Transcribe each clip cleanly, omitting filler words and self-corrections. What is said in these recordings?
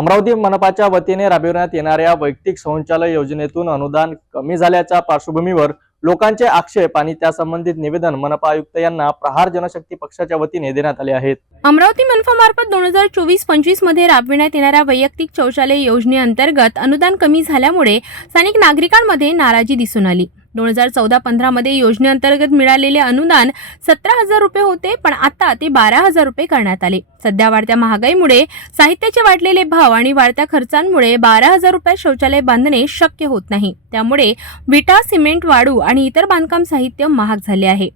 अमरावती मनपाच्या वतीने राबविण्यात येणाऱ्या वैयक्तिक शौचालय योजनेतून अनुदान कमी झाल्याच्या पार्श्वभूमीवर लोकांचे आक्षेप आणि त्यासंबंधित निवेदन मनपा आयुक्त यांना प्रहार जनशक्ती पक्षाच्या वतीने देण्यात आले आहेत। अमरावती मनपामार्फत 2024-25 मध्ये राबविण्यात येणाऱ्या वैयक्तिक शौचालय योजनेअंतर्गत अनुदान कमी झाल्यामुळे स्थानिक नागरिकांमध्ये नाराजी दिसून आली। 2014-15 मध्ये योजनेअंतर्गत मिळालेले अनुदान 17,000 रुपये होते, पण आता ते 12,000 रुपये करण्यात आले। सध्या वाढत्या महागाईमुळे साहित्याचे वाढलेले भाव आणि वाढत्या खर्चांमुळे 12,000 रुपयात शौचालय बांधणे शक्य होत नाही। त्यामुळे विटा, सिमेंट, वाळू आणि इतर बांधकाम साहित्य महाग झाले आहे।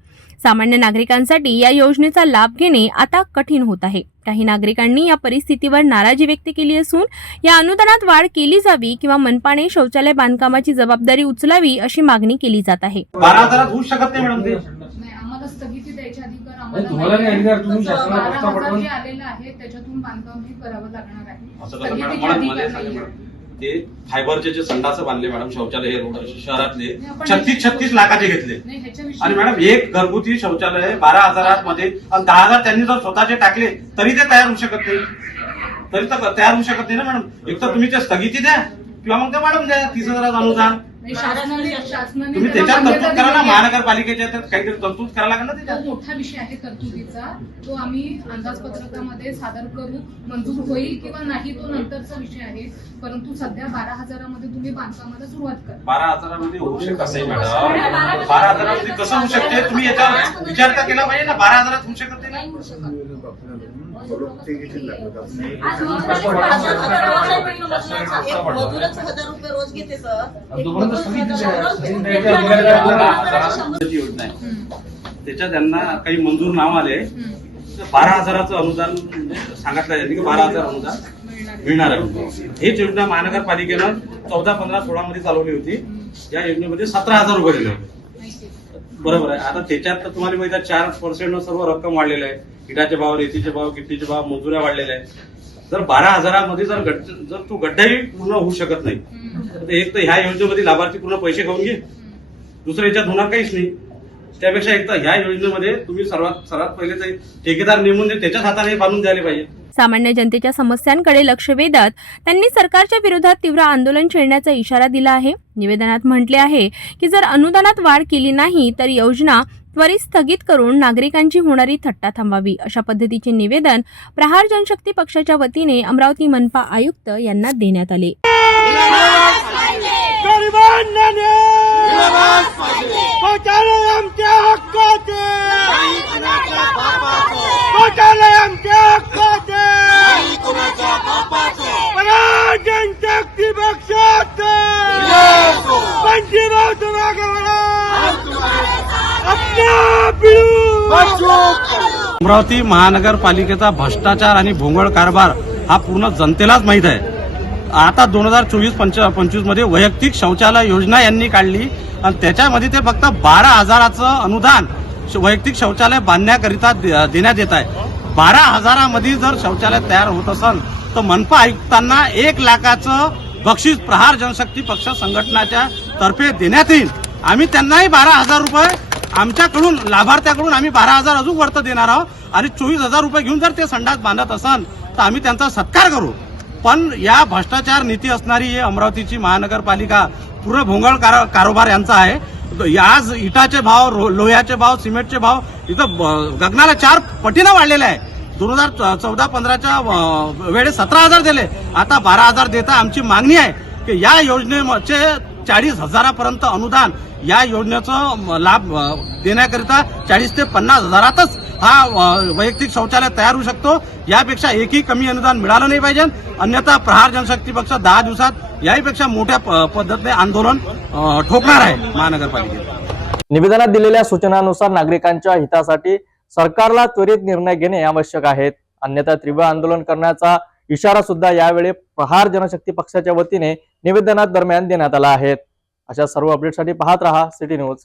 सामान्य नागरिकांसाठी या योजनेचा लाभ घेणे आता कठीण होत आहे। काही नागरिकांनी या परिस्थितीवर नाराजी व्यक्त केली असून या अनुदानात वाढ केली जावी किंवा मनपाने शौचालय बांधकामाची जबाबदारी उचलावी अशी मागणी केली जात आहे। 12,000 होऊ शकत नाही मॅडम ते। आम्हाला स्थगिती द्यायचे अधिकार आम्हाला तुम्हाला नाही अधिकार, तुम्ही शासनाला प्रस्ताव 12,000 जे आलेलं आहे त्याच्यातून बांधकाम हे करावं लागणार आहे। असं कसं मॅडम, मला सांगा मॅडम, ते फायबरचे जे संडास बांधले मॅडम शौचालय हे रोड शहरातले 36 लाखाचे घेतले आणि मॅडम एक घरगुती शौचालय 12,000 मध्ये आणि 10,000 त्यांनी जर स्वतःचे टाकले तरी ते तयार होऊ शकत नाही, तरी तर तयार होऊ शकत नाही ना मॅडम। एक तर तुम्ही ते स्थगिती द्या किंवा मग ते वाढवून द्या 30,000 अनुदान। तुम्ही त्याच्यात तरतूद करा ना, महानगरपालिकेच्या काहीतरी तरतूद करायला लागेल ना त्याच्यात। मोठा विषय आहे तरतुदीचा, तो आम्ही अंदाजपत्रकामध्ये सादर करू, मंजूर होईल किंवा नाही तो नंतरचा विषय आहे। परंतु सध्या 12,000 मध्ये तुम्ही बांधकामाला सुरुवात करा। 12,000 मध्ये होऊ शकत नाही मॅडम, 12,000 मध्ये कसं होऊ शकते? तुम्ही याच्यावर विचार तर केला पाहिजे ना। 12,000 होऊ शकत नाही। योजना आहे त्याच्यात त्यांना काही मंजूर नाव आले, 12,000चं अनुदान सांगितलं त्यांनी की 12,000 अनुदान मिळणार आहे। हीच योजना महानगरपालिकेनं 14-15-16 मध्ये चालवली होती। या योजनेमध्ये 17,000 रुपये दिले होते, बरोबर आहे। आता त्याच्यात तर तुम्हाला माहिती आहे 4% सर्व रक्कम वाढलेलं आहे। इटाचे भाव, रेतीचे भाव, गिट्टीचे भाव, मजुऱ्या वाढलेल्या आहेत। जर 12,000 मध्ये जर तो गड्डाही पूर्ण होऊ शकत नाही तर एक तर ह्या योजनेमध्ये लाभार्थी पूर्ण पैसे खाऊन घे, दुसरं याच्यात होणार काहीच नाही। त्यापेक्षा एक तर ह्या योजनेमध्ये तुम्ही सर्वात पहिले ते ठेकेदार नेमून त्याच्याच हाताने बांधून द्यायला पाहिजे। सामान्य जनतेच्या समस्यांकडे लक्ष वेधत त्यांनी सरकारच्या विरोधात तीव्र आंदोलन छेडण्याचा इशारा दिला आहे। निवेदनात म्हटले आहे की जर अनुदानात वाढ केली नाही तर योजना त्वरित स्थगित करून नागरिकांची होणारी थट्टा थांबावी, अशा पद्धतीचे निवेदन प्रहार जनशक्ती पक्षाच्या वतीने अमरावती मनपा आयुक्त यांना देण्यात आले। अमरावती महानगरपालिकेचा भ्रष्टाचार आणि भोंगळ कारभार हा पूर्ण जनतेलाच माहित आहे। आता 2024-25 मध्ये वैयक्तिक शौचालय योजना यांनी काढली आणि त्याच्यामध्ये ते फक्त 12,000चं अनुदान वैयक्तिक शौचालय बांधण्याकरिता देण्यात येत आहे। 12,000 मध्ये जर शौचालय तयार होत असेल तर मनपा आयुक्तांना 1 लाखाचं बक्षीस प्रहार जनशक्ती पक्ष संघटनाच्या तर्फे देण्यात येईल। आम्ही त्यांनाही 12,000 रुपये आमच्याकडून लाभार्थ्याकडून आम्ही 12,000 अजून वर्त देणार आहोत आणि 24,000 रुपये घेऊन जर ते संडास बांधत असाल तर आम्ही त्यांचा सत्कार करू। पण या भ्रष्टाचार नीती असणारी ही अमरावतीची महानगरपालिका पूर्ण भोंगळ कारोबार यांचा आहे। आज इटाचे भाव, लोह्याचे भाव, सिमेंटचे भाव इथं गगनाला 4 पटीनं वाढलेले आहे। 2014-15च्या वेळेस 17,000 दिले, आता 12,000 देता आमची मागणी आहे की या योजनेचे 40,000 पर्यंत अनुदान या योजनेचा लाभ देण्याकरिता 40 ते 50,000तच हा वैयक्तिक शौचालय तयार होऊ शकतो। यापेक्षा एकही कमी अनुदान मिळालं नाही पाहिजे, अन्यथा प्रहार जनशक्ती पक्ष 10 दिवसात याहीपेक्षा मोठ्या पद्धतीने आंदोलन ठोकणार आहे महानगरपालिकेत। निवेदनात दिलेल्या सूचनानुसार नागरिकांच्या हितासाठी सरकारला त्वरित निर्णय घेणे आवश्यक आहे, अन्यथा तीव्र आंदोलन करण्याचा इशारा सुद्धा यावेळी प्रहार जनशक्ती पक्षाच्या वतीने निवेदनात दरम्यान देण्यात आला आहे। अशा सर्व अपडेटसाठी पाहत रहा सिटी न्यूज।